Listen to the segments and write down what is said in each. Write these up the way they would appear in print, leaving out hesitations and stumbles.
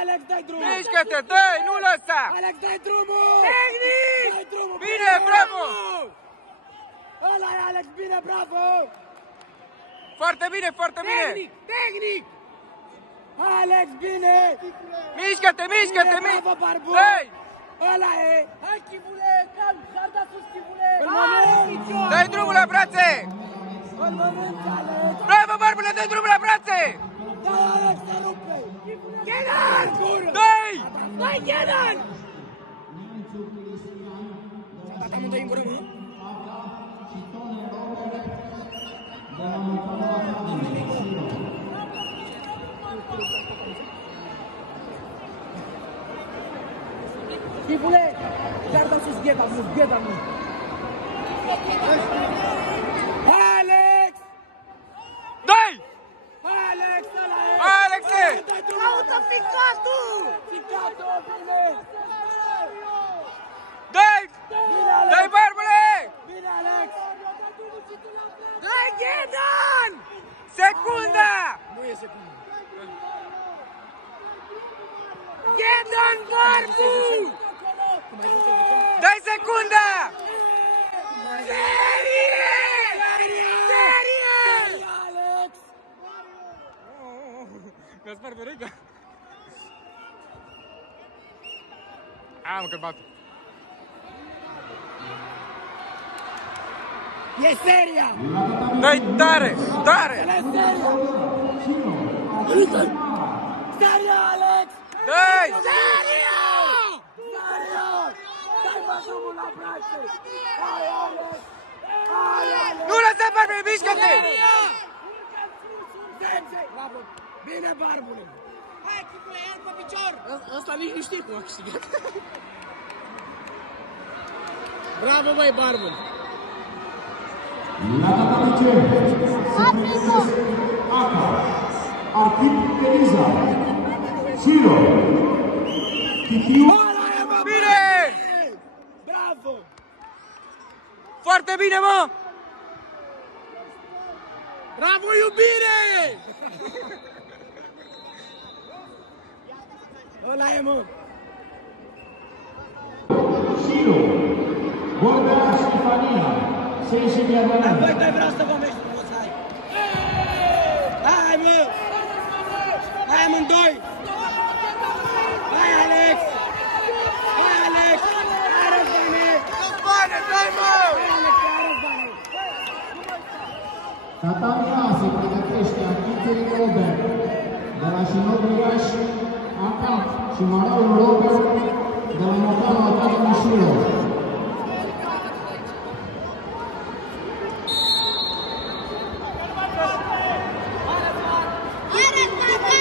Alex, dai drumul! Mișcă-te, dă-i, nu lăsa! Alex, dai drumul! Tehnic! Dai drumul! Bine, bravo! Ăla e Alex, bine, bravo! Foarte bine, foarte bine! Tehnic! Alex, bine! Mișcă-te, mișcă-te, Bravo, Barbu! dă-i! Ăla e! Hai, Chivule, calm, garda sus, Chivule! Dai drumul la brațe! Îl mănânci, Alex! Bravo, Barbule, dai drumul la brațe! Dai, Alex, să rupe! Chenan! Dă-i! Dai, Chenan! S-a dat amândoi în gură, mă? Chivule, garda sus, gheta nu! Alex! Dă-i! Alex, ăla e! Alexe! Caută ficatul! Ficatul, bine! Dă-i! Bine, Alex! Dă-i, Barbule! Bine, Alex! Dai, Ghedan! Secunda! Nu e secundă. Ghedan, Barbu! Dă-i secunda! Serie! Alex! Mi-a spart pereca. Mă că-l bat. E seria! Dă-i tare, tare! E seria! Seria, Alex! Dă-i! Seria! Seria! Dai-mă drumul la brațe! Hai, Alex! Hai, Alex! Nu lăsa, Barbule, mișcă-te! Bravo! Bine, Barbule! Hai, Chivule, ia-l pe picior! Ăsta nici nu știe cum a câștigat. Bravo, băi, Barbule! La tatamice se pregătesc Aca, Artip Eliza, Ciro, Chichiu. Bine! Bravo! Foarte bine, mă! Bravo, iubire! Ăla e, mă! Ciro, Borda Ștefania, Seișe Diagonal. Băi, dai, vreau să vă mergi frumos, hai! Hai, mă! Hai, amândoi! Hai, Alex! Hai, Alex! Hai, Răzvane! Răzvane, dai, mă! Hai, Alex, hai, Răzvane! Tatamia se pregătește Achiței Robert, de la Șinoglu Iași, Aca și Marau Robert, de la Mocanu Academy Ciro.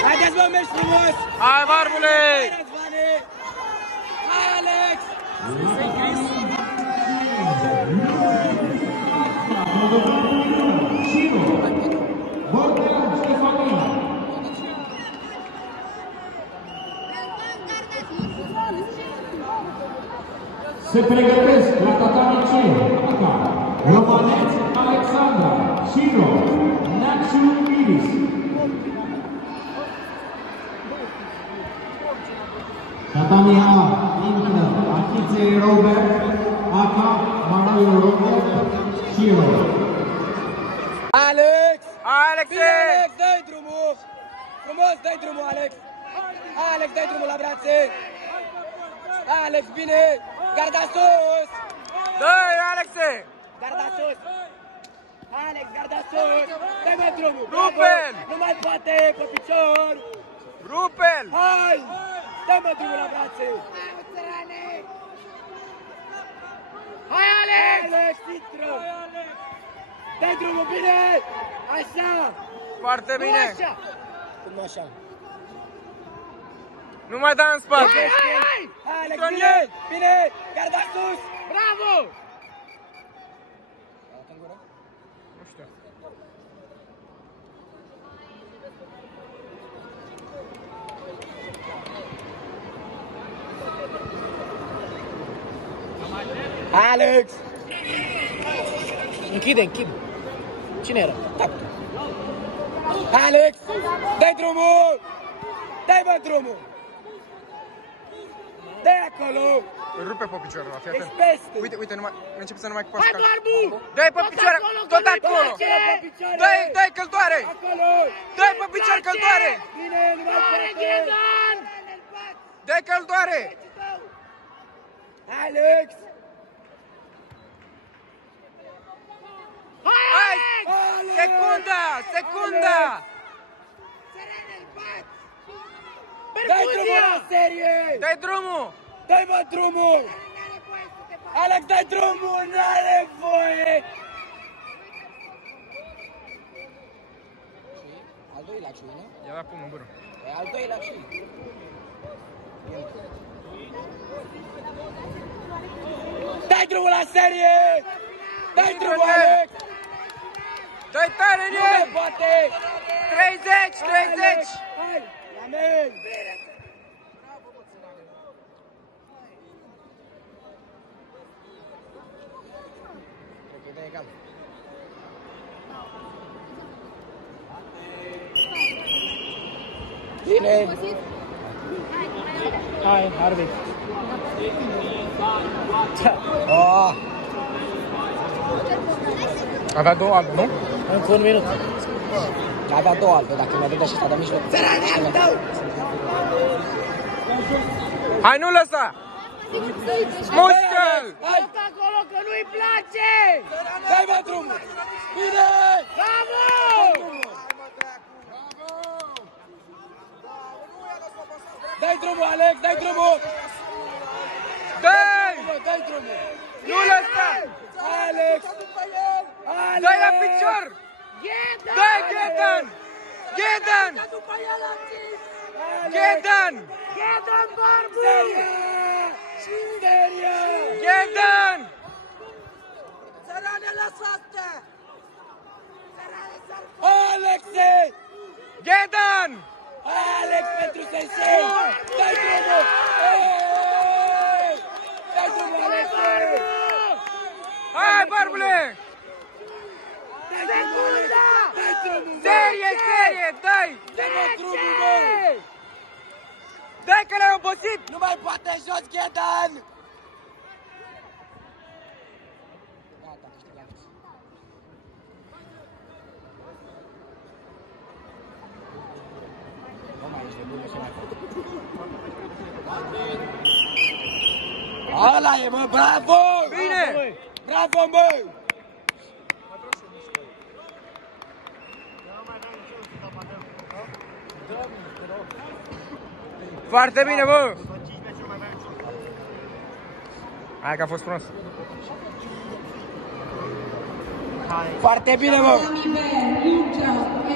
Haideți, mă, mergi frumos! Hai, Barbule! Hai, Răzvane! Hai, Alex! Ciro, Borda Ștefania. Se pregătesc la tatamice Aca, Romaneț Alexandra, Ciro, Naciu Iris. Tatamia intră Achiței Robert, Aca, Marau Robert, Ciro. Alex! Alexe! Bine, Alex, dai drumul! Frumos, dai drumul, Alex! Alex, dai drumul la brațe! Alex, bine! Garda sus! Dă-i, Alexe! Garda sus! Alex, garda sus! Dai-mă drumul! Rupe-l! Nu mai poate, pe picior! Rupe-l! Hai! Dai-mă drumul la brațe! Hai, Alex! Alex, intră! Dai drumul, bine! Așa! Foarte bine! Așa! Cum așa? Nu mai da în spate! Hai! Alex, Intră în bine! el! Bine! Garda sus! Bravo! Nu știu. Alex! Închide. Cine era? Taptul. Alex! Dai drumul! Dai-mă drumul! Acolo! Îl rupe pe picior, fii atent. Ești peste! Uite, uite, începe să nu mai poată Hai, să Barbu! Dă-i pe picioare! Tot acolo! Dă-i căldoare! Acolo! Dă-i pe picior căldoare! Bine, nu mai poate! Ghedan! Dă-i căldoare! Alex! Hai! Secunda! Secunda! Dai drumul la serie! Dai drumul! Dai mă drumul! Alex, dai drumul! N-are voie! Al doilea ciui, nu? I-a dat pumnul în gură. E al doilea ciui. Dai drumul la serie! Dai drumul, Alex! Dă-i tare în Nu mai el! poate! 30! 30! Hai! Amen! Cred că e de egal. Bine! Hai, Harvey. Oh, Avea două albe, nu? Încă un minut. avea două albe, dacă mi-a dat și ăsta de mijloc. Hai, nu lăsa! Mușcă-l! Hai! Tot acolo că nu-i place! Dai mă drumul! Bine! Bravo! Dai drumul, Alex! Dai drumul! Dă-i! Dai drumul! Nu lăsa! Alex! Alex! Dă-i la picior! Ghedan! Dă-i, Ghedan! Ghedan! Ghedan! Ghedan, Barbu! Seria! Seria! Ghedan! Țărane, lăsați-te! Alexe! Ghedan! Alex pentru Sensei! Dai drumul! Hey! Dai drumul, Alexe! Hai, Barbule! Secunda! Dai drumul! Serie, serie, dai! Dai-mă drumul, mă! Dai că l-ai obosit! Nu mai poate jos, Ghedan! Gata, câștigat. Nu mai ești de bună și mai fac. Ăla e, mă, bravo! Bine! Bravo, mă! Foarte bine, bă! Hai că a fost frumos. Foarte bine, mă!